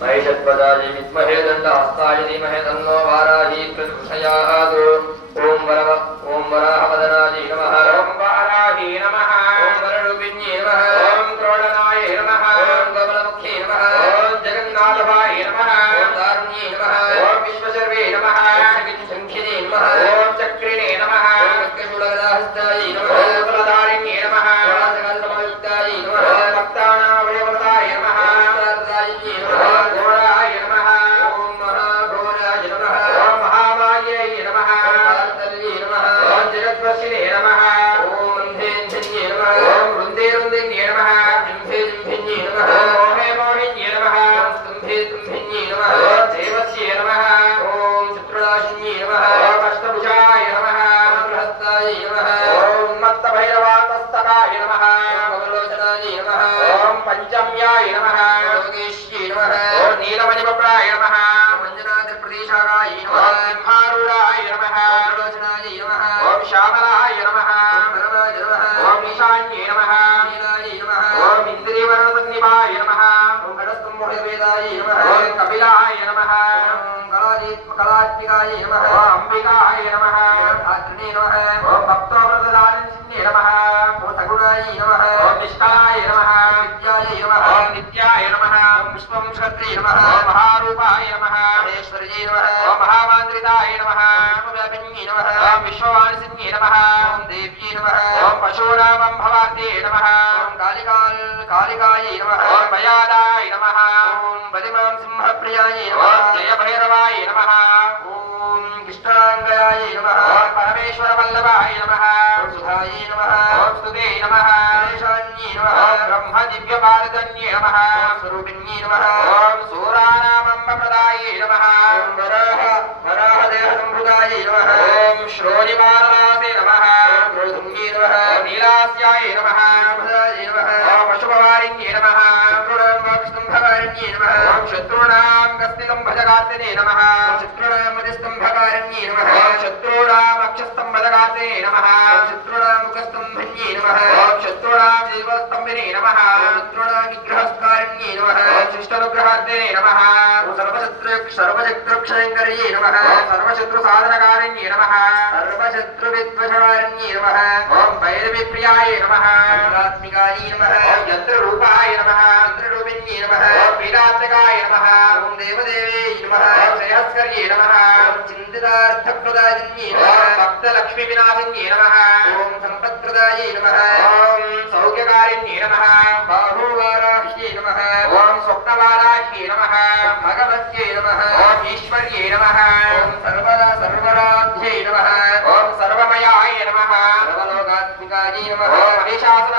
महिषद्वदाय विद्महे दण्डहस्ताय धीमहि तन्नो वाराही प्रचोदयात्। ओम वराहवदनाय नमः। ओम वाराही नमः। ओम वररूपिण्ये नमः। ओम क्रोडनाय नमः। ओम कमलमुखे नमः। ओम जगन्नाथाय नमः। ओम दारुण्ये नमः। ओम विश्वशर्वे नमः। ओम शङ्खिने नमः। ओम चक्रिणे नमः। ओम कट्कशूलगदाहस्ताय नमः। ओम कुलधारिण्ये नमः। ओम सकलसमयुक्ताय नमः। ओम भक्तानामभयवरदाय नमः। ओम घोराय नमः। ओम महाघोराय नमः। ओम महामायै नमः। ओम जगद्वर्षिणे नमः। ओम वन्देन्धन्ये नमः। ओम वृन्देरुन्दिन्ये नमः। जिम्भे जिम्भिन्ये नमः। ओम मोहे मोहिन्ये नमः। ओम स्तुम्भे स्तुम्भिन्ये नमः। ओम देवस्ये नमः। ओम चित्रराशिन्ये नमः। ओम अष्टभुजाय नमः। ओम बृहत्ताय नमः। ओम मत्तभैरवातस्तकाय नमः। ओम कमलोचनाय नमः। ओम पञ्चम्याय नमः। योगेश्ये नमः। ओम नीलमणिबप्राय नमः। ओम अंजनाद्रिप्रदेशाय नमः। ओम सिंहारूढाय नमः। ओम त्रिलोचनाय नमः। ओम श्यामलाय नमः। ओम परमाय नमः। ओम ईशान्ये नमः। नीलाय नमः। ओम इन्द्रियवर्णसन्निभाय नमः। ओम गणस्तम्भवेदाय नमः। ओम कपिलाय नमः। ओम कलात्मिकाय नमः। ओम अंबिकाय नमः। ओम धात्रिणे नमः। ओम भक्तोऽमृतदायिन्ये नमः। ओम सगुणाय नमः। ओम निष्कलाय नमः। विद्याय नमः। ओम नित्याय नमः। ओम विश्वंशत्रे नमः। ओम महारूपाय नमः। महेश्वर्ये नमः। ओम महामान्द्रिताय नमः। ओम व्यापिन्ये नमः। ओम विश्ववासिन्ये नमः। ओम देव्ये नमः। ओम पशूनामं भवार्ते नमः। ओम कालिकाय नमः। ओम भयादाय नमः। ओम बलिमां सिंहप्रियाय नमः। ओम जय भैरवाय नमः। ओम कृष्णाङ्गाय नमः। ओम परमेश्वरवल्लभाय नमः। ओम सुधाय नमः। ओम स्तुते नमः। सुरेशान्ये नमः। ओम ब्रह्म दिव्यपारदन्ये नमः। ओम स्वरूपिण्ये नमः। ओम सूरानामम्बप्रदाये नमः। ओम वराहदेहसम्भृताय नमः। ओम श्रोणिवारणासे नमः। ओम क्रोधुङ्गे नमः। ओम नीलास्याय नमः। ओम अशुभवारिण्ये नमः। शत्रूणां नमः। ओम शत्रूणां कस्तिस्तम्भजगात्रिणे नमः। ओम शत्रूणां मध्यस्तम्भकारिण्ये नमः। ओम शत्रूणां अक्षस्तम्भजगात्रिणे नमः। ओम शत्रूणां मुखस्तम्भन्ये नमः। ओम शत्रूणां जीवस्तम्भिने नमः। ओम शत्रूणां विग्रहस्कारिण्ये नमः। ओम शिष्टानुग्रहार्थिने नमः। ओम सर्वशत्रुक्षयङ्कर्ये नमः। ओम सर्वशत्रुसाधनकारिण्ये नमः। सर्वशत्रुविध्वंसकारिण्ये नमः। ओम भैरवीप्रियाय नमः। आत्मिकाय नमः। ओम यन्त्ररूपाय नमः। यन्त्ररूपिण्ये नमः। ओम पीडात्मकाय नमः। ओम देवदेवे नमः। ओम श्रेयस्कर्ये नमः। ओम चिन्तितार्थप्रदायिन्ये नमः। ओम भक्तलक्ष्मीविनाशिन्ये नमः। ओम सम्पत्प्रदाये नमः। ओम सौख्यकारिण्ये नमः। बाहुवाराह्ये नमः। ओम स्वप्नवाराह्ये नमः। भगवत्यै नमः। ओम ईश्वर्ये नमः। ओम सर्वराध्यै नमः। ओम सर्वमयाय नमः। सर्वलोकात्मिकाय नमः। ओम महिषासुर